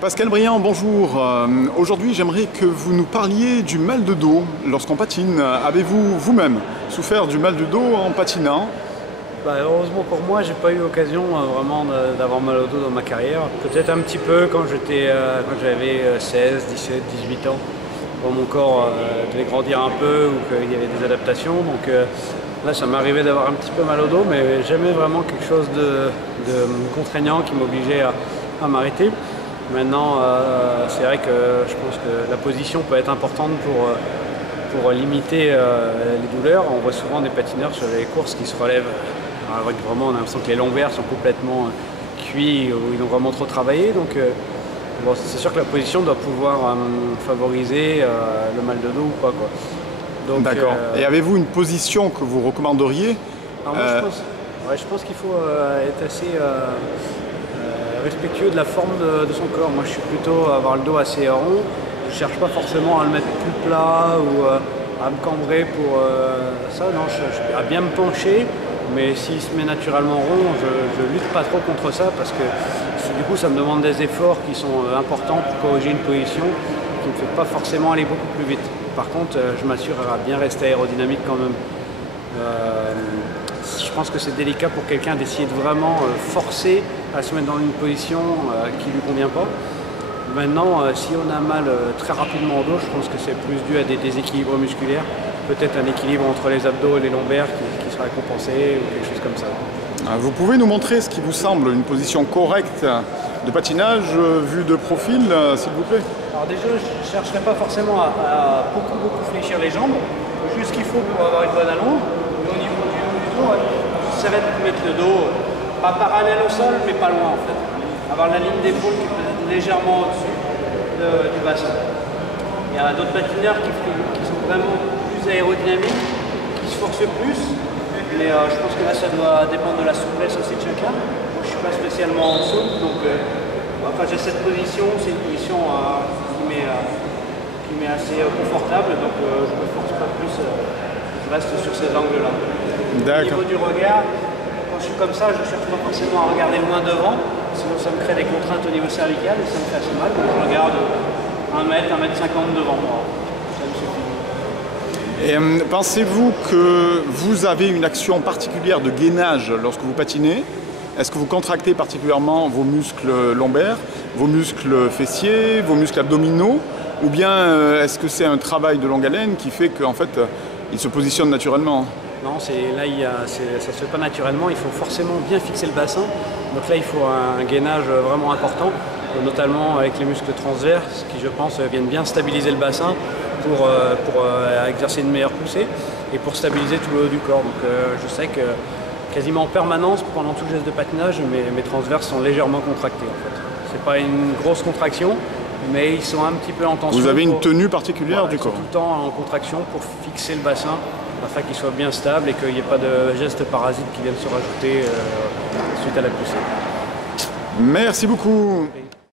Pascal Briand, bonjour. Aujourd'hui, j'aimerais que vous nous parliez du mal de dos lorsqu'on patine. Avez-vous vous-même souffert du mal de dos en patinant? Heureusement pour moi, j'ai pas eu l'occasion vraiment d'avoir mal au dos dans ma carrière. Peut-être un petit peu quand j'avais 16, 17, 18 ans. Quand mon corps devait grandir un peu ou qu'il y avait des adaptations. Donc là, ça m'arrivait d'avoir un petit peu mal au dos, mais jamais vraiment quelque chose de contraignant qui m'obligeait à m'arrêter. Maintenant, c'est vrai que je pense que la position peut être importante pour limiter les douleurs. On voit souvent des patineurs sur les courses qui se relèvent avec vraiment, on a l'impression que les lombaires sont complètement cuits ou ils ont vraiment trop travaillé. Donc bon, c'est sûr que la position doit pouvoir favoriser le mal de dos ou pas, quoi. D'accord. Et avez-vous une position que vous recommanderiez? Alors moi, je pense qu'il faut être assez respectueux de la forme de son corps. Moi, je suis plutôt à avoir le dos assez rond. Je cherche pas forcément à le mettre plus plat ou à me cambrer pour ça. Non, je suis à bien me pencher, mais s'il se met naturellement rond, je lutte pas trop contre ça parce que du coup, ça me demande des efforts qui sont importants pour corriger une position qui ne me fait pas forcément aller beaucoup plus vite. Par contre, je m'assure à bien rester aérodynamique quand même. Je pense que c'est délicat pour quelqu'un d'essayer de vraiment forcer à se mettre dans une position qui ne lui convient pas. Maintenant, si on a mal très rapidement au dos, je pense que c'est plus dû à des déséquilibres musculaires. Peut-être un équilibre entre les abdos et les lombaires qui sera compensé ou quelque chose comme ça. Vous pouvez nous montrer ce qui vous semble une position correcte de patinage vue de profil, s'il vous plaît? Alors déjà, je ne chercherai pas forcément à beaucoup fléchir les jambes, juste ce qu'il faut pour avoir une bonne allonge. Mais au niveau du dos, ça va être mettre le dos pas parallèle au sol, mais pas loin en fait. Avoir la ligne d'épaule qui peut être légèrement au-dessus du bassin. Il y a d'autres patineurs qui sont vraiment plus aérodynamiques, qui se forcent plus, mais je pense que là ça doit dépendre de la souplesse aussi de chacun. Moi je ne suis pas spécialement en dessous, donc enfin, j'ai cette position, c'est une position qui m'est assez confortable, donc je ne me force pas plus, je reste sur ces angles-là. Au niveau du regard, quand je suis comme ça, je ne cherche pas forcément à regarder loin devant, sinon ça me crée des contraintes au niveau cervical et ça me fait assez mal, donc je regarde 1 mètre, 1 mètre 50 devant moi. Ça me suffit. Et pensez-vous que vous avez une action particulière de gainage lorsque vous patinez? Est-ce que vous contractez particulièrement vos muscles lombaires, vos muscles fessiers, vos muscles abdominaux? Ou bien est-ce que c'est un travail de longue haleine qui fait qu'en fait, il se positionne naturellement? Non, ça ne se fait pas naturellement, il faut forcément bien fixer le bassin. Donc là, il faut un gainage vraiment important, notamment avec les muscles transverses qui, je pense, viennent bien stabiliser le bassin pour exercer une meilleure poussée et pour stabiliser tout le haut du corps. Donc je sais que quasiment en permanence, pendant tout le geste de patinage, mes transverses sont légèrement contractés en fait. C'est pas une grosse contraction, mais ils sont un petit peu en tension. Vous avez une tenue particulière du corps? Tout le temps en contraction pour fixer le bassin, afin qu'il soit bien stable et qu'il n'y ait pas de gestes parasites qui viennent se rajouter suite à la poussée. Merci beaucoup.